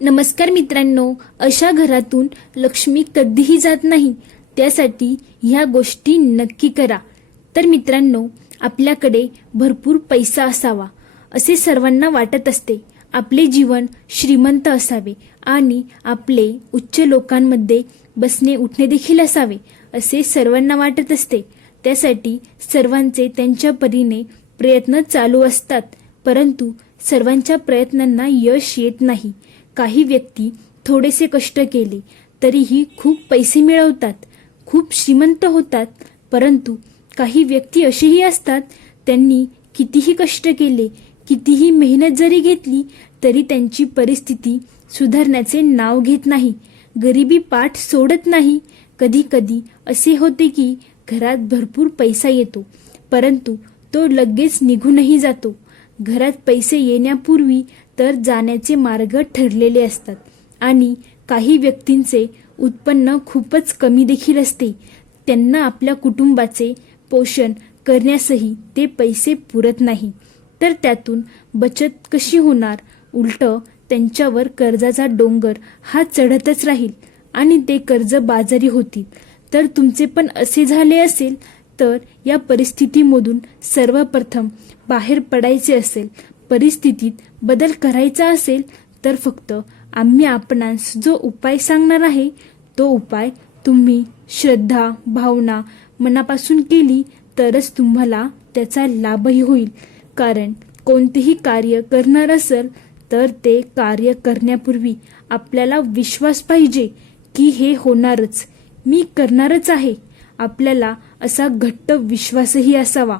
नमस्कार मित्रांनो अशा घरातून लक्ष्मी कधीही जात नाही त्यासाठी ह्या गोष्टी नक्की करा. तर मित्रांनो आपल्याकडे भरपूर पैसा असावा असे सर्वांना वाटत असते. आपले जीवन श्रीमंत असावे आणि आपले उच्च लोकांमध्ये बसणे उठणे देखील असावे असे सर्वांना वाटत असते. त्यासाठी सर्वांचे त्यांच्या परीने प्रयत्न चालू असतात परंतु सर्वांच्या प्रयत्नांना यश येत नाही. काही व्यक्ती थोडेसे कष्ट केले तरीही खूप पैसे मिळवतात खूप श्रीमंत होतात परंतु काही व्यक्ती असेही असतात त्यांनी कितीही कष्ट केले कितीही मेहनत जरी घेतली तरी त्यांची परिस्थिती सुधारण्याचे नाव घेत नाही गरिबी पाठ सोडत नाही. कधी कधी असे होते की घरात भरपूर पैसा येतो परंतु तो लगेच निघूनही जातो. घरात पैसे येण्यापूर्वी तर जाण्याचे मार्ग ठरलेले असतात. आणि काही व्यक्तींचे उत्पन्न खूपच कमी देखील असते. त्यांना आपल्या कुटुंबाचे पोषण करण्यासही ते पैसे पुरत नाही. तर त्यातून बचत कशी होणार? उलट त्यांच्यावर कर्जाचा डोंगर हा चढतच राहील आणि ते कर्ज बाजारी होतील. तर तुमचे पण असे झाले असेल तर या परिस्थितीमधून सर्वप्रथम बाहेर पडायचे असेल. परिस्थितीत बदल करायचा असेल तर फक्त आम्ही आपणास जो उपाय सांगणार आहे तो उपाय तुम्ही श्रद्धा भावना मनापासून केली तरच तुम्हाला त्याचा लाभही होईल. कारण कोणतेही कार्य करणार असेल तर ते कार्य करण्यापूर्वी आपल्याला विश्वास पाहिजे की हे होणारच. मी करणारच आहे. आपल्याला असा घट्ट विश्वासही असावा.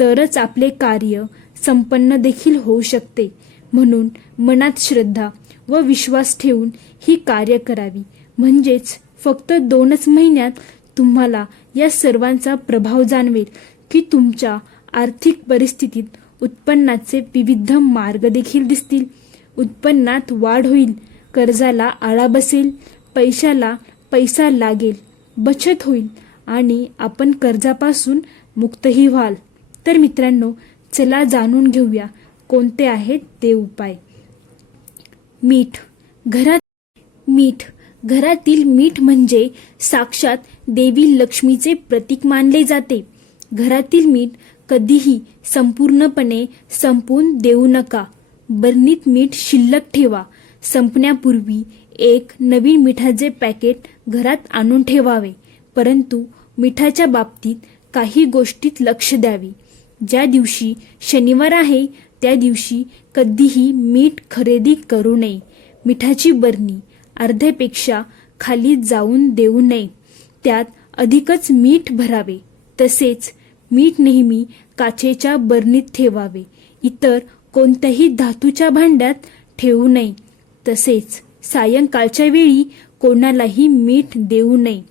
तरच आपले कार्य संपन्न देखील होऊ शकते. म्हणून मनात श्रद्धा व विश्वास ठेवून ही कार्य करावी. म्हणजेच फक्त दोनच महिन्यात तुम्हाला या सर्वांचा प्रभाव जाणवेल की तुमच्या आर्थिक परिस्थितीत उत्पन्नाचे विविध मार्ग देखील दिसतील. उत्पन्नात वाढ होईल कर्जाला आळा बसेल पैशाला पैसा लागेल बचत होईल आणि आपण कर्जापासून मुक्तही व्हाल. तर मित्रांनो चला जाणून घेऊया कोणते आहेत ते उपाय. मीठ. घरात मीठ. घरातील मीठ म्हणजे साक्षात देवी लक्ष्मीचे प्रतीक मानले जाते. घरातील मीठ कधीही संपूर्णपणे संपवून देऊ नका. बर्नीत मीठ शिल्लक ठेवा. संपण्यापूर्वी एक नवीन मिठाचे पॅकेट घरात आणून ठेवावे. परंतु मिठाच्या बाबतीत काही गोष्टीत लक्ष द्यावे. ज्या दिवशी शनिवार आहे त्या दिवशी कधीही मीठ खरेदी करू नये. मिठाची बरणी अर्ध्यापेक्षा खाली जाऊन देऊ नये. त्यात अधिकच मीठ भरावे. तसेच मीठ नेहमी काचेच्या बरणीत ठेवावे. इतर कोणत्याही धातूच्या भांड्यात ठेवू नये. तसेच सायंकाळच्या वेळी कोणालाही मीठ देऊ नये.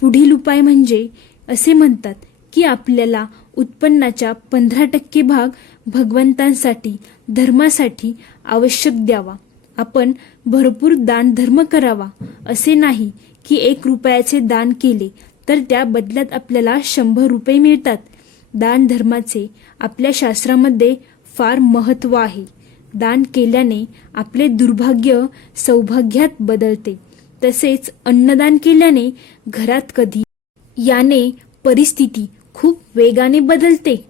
पुढील उपाय म्हणजे असे म्हणतात की आपल्याला उत्पन्नाच्या पंधरा टक्के भाग भगवंतांसाठी धर्मासाठी आवश्यक द्यावा. आपण भरपूर दान धर्म करावा असे नाही की एक रुपयाचे दान केले तर त्या बदल्यात आपल्याला शंभर रुपये मिळतात. दान धर्माचे आपल्या शास्त्रामध्ये फार महत्त्व आहे. दान केल्याने आपले दुर्भाग्य सौभाग्यात बदलते. तसेच अन्नदान केल्याने घरात कधी याने परिस्थिती खूप वेगाने बदलते.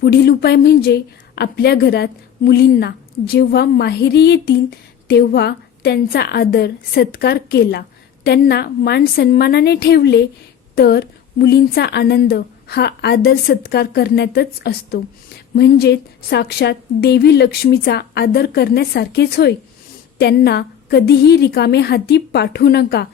पुढील उपाय म्हणजे आपल्या घरात मुलींना जेव्हा माहेरी येतील तेव्हा त्यांचा आदर सत्कार केला. त्यांना मान सन्मानाने ठेवले तर मुलींचा आनंद हा आदर सत्कार करण्यातच असतो. म्हणजेच साक्षात देवी लक्ष्मीचा आदर करण्यासारखेच होय. त्यांना कधीही रिकामे हाती पाठवू नका.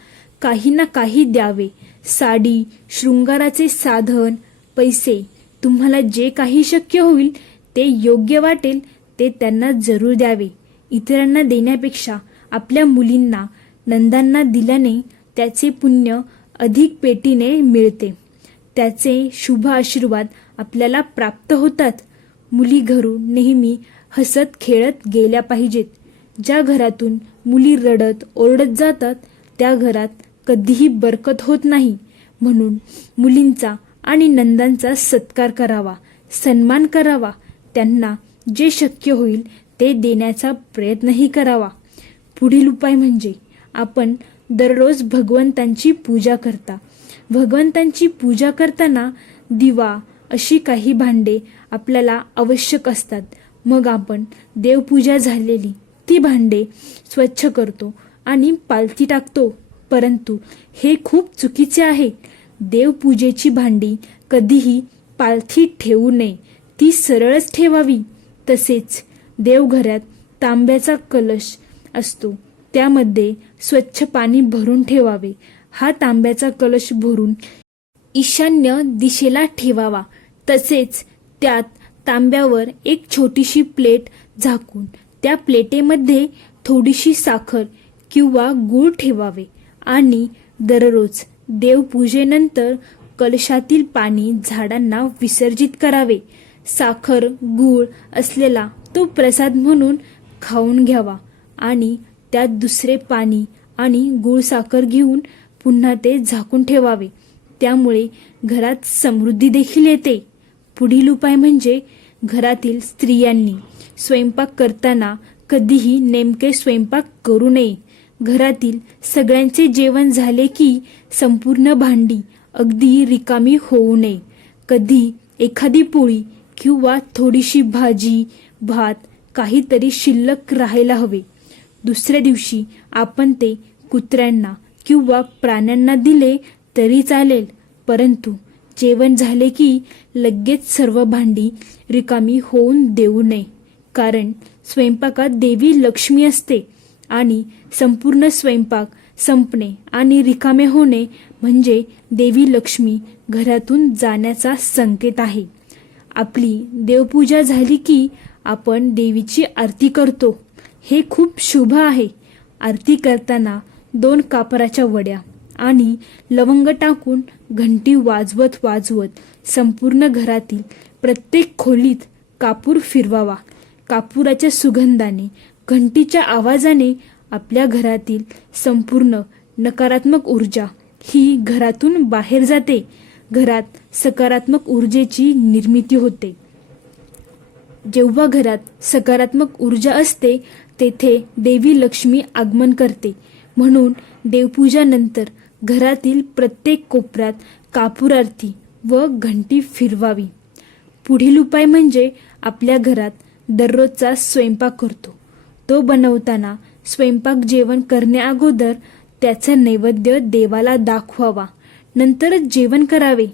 काही ना काही द्यावे. साडी शृंगाराचे साधन पैसे. तुम्हाला जे काही शक्य होईल ते योग्य वाटेल ते त्यांना जरूर द्यावे. इतरांना देण्यापेक्षा आपल्या मुलींना नंदांना दिल्याने त्याचे पुण्य अधिक पेटीने मिळते. त्याचे शुभ आशीर्वाद आपल्याला प्राप्त होतात. मुली घरून नेहमी हसत खेळत गेल्या पाहिजेत. ज्या घरातून मुली रडत ओरडत जातात त्या घरात कधीही बरकत होत नाही. म्हणून मुलींचा आणि नंदांचा सत्कार करावा सन्मान करावा. त्यांना जे शक्य होईल ते देण्याचा प्रयत्नही करावा. पुढील उपाय म्हणजे आपण दररोज भगवंतांची पूजा करता. भगवंतांची पूजा करताना दिवा अशी काही भांडे आपल्याला आवश्यक असतात. मग आपण देवपूजा झालेली ती भांडे स्वच्छ करतो आणि पालथी टाकतो. परंतु हे खूप चुकीचे आहे. देवपूजेची भांडी कधीही पालथीत ठेवू नये. ती सरळच ठेवावी. तसेच देवघरात तांब्याचा कलश असतो. त्यामध्ये स्वच्छ पाणी भरून ठेवावे. हा तांब्याचा कलश भरून ईशान्य दिशेला ठेवावा. तसेच त्यात तांब्यावर एक छोटीशी प्लेट झाकून त्या प्लेटेमध्ये थोडीशी साखर किंवा गूळ ठेवावे आणि दररोज देवपूजेनंतर कलशातील पाणी झाडांना विसर्जित करावे. साखर गूळ असलेला तो प्रसाद म्हणून खाऊन घ्यावा आणि त्यात दुसरे पाणी आणि गूळ साखर घेऊन पुन्हा ते झाकून ठेवावे. त्यामुळे घरात समृद्धी देखील येते. पुढील उपाय म्हणजे घरातील स्त्रियांनी स्वयंपाक करताना कधीही नेमके स्वयंपाक करू नये. घरातील सगळ्यांचे जेवण झाले की संपूर्ण भांडी अगदी रिकामी होऊ नये. कधी एखादी पोळी किंवा थोडीशी भाजी भात काहीतरी शिल्लक राहायला हवे. दुसऱ्या दिवशी आपण ते कुत्र्यांना किंवा प्राण्यांना दिले तरी चालेल परंतु जेवण झाले की लगेच सर्व भांडी रिकामी होऊन देऊ नये. कारण स्वयंपाकात देवी लक्ष्मी असते. आणि संपूर्ण स्वयंपाक संपणे आणि रिकामे होणे म्हणजे देवी लक्ष्मी घरातून जाण्याचा संकेत आहे. आपली देवपूजा झाली की आपण देवीची आरती करतो. हे खूप शुभ आहे. आरती करताना दोन कापराच्या वड्या आणि लवंग टाकून घंटी वाजवत वाजवत संपूर्ण घरातील प्रत्येक खोलीत कापूर फिरवावा. कापुराच्या सुगंधाने घंटीच्या आवाजाने आपल्या घरातील संपूर्ण नकारात्मक ऊर्जा ही घरातून बाहेर जाते. घरात सकारात्मक ऊर्जेची निर्मिती होते. जेव्हा घरात सकारात्मक ऊर्जा असते तेथे देवी लक्ष्मी आगमन करते. म्हणून देवपूजानंतर घरातील प्रत्येक कोपऱ्यात कापूर आरती व घंटी फिरवावी. पुढील उपाय म्हणजे आपल्या घरात दररोजचा स्वयंपाक करतो. तो बनवताना स्वयंपाक जेवण करण्याअगोदर त्याचा नैवेद्य देवाला दाखवावा. नंतरच जेवण करावे.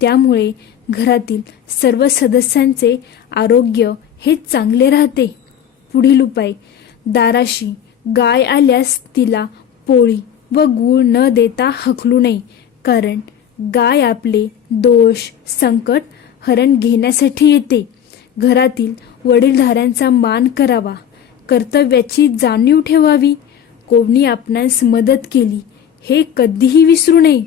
त्यामुळे घरातील सर्व सदस्यांचे आरोग्य हे चांगले राहते. पुढील उपाय. दाराशी गाय आल्यास तिला पोळी व गूळ न देता हकलू नये कारण गाय आपले दोष संकट हरण घेण्यासाठी येते. घरातील वडीलधाऱ्यांचा मान करावा. कर्तव्याची जाणीव ठेवावी. कोणी आपणास मदत केली हे कधीही विसरू नये.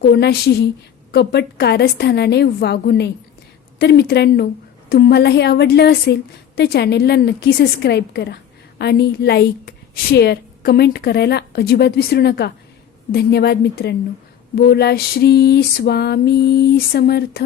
कोणाशीही कपट कारस्थानाने वागू नये. तर मित्रांनो तुम्हाला हे आवडलं असेल तर चॅनेलला नक्की सबस्क्राईब करा आणि लाईक शेअर कमेंट करायला अजिबात विसरू नका. धन्यवाद मित्रांनो. बोला श्री स्वामी समर्थ.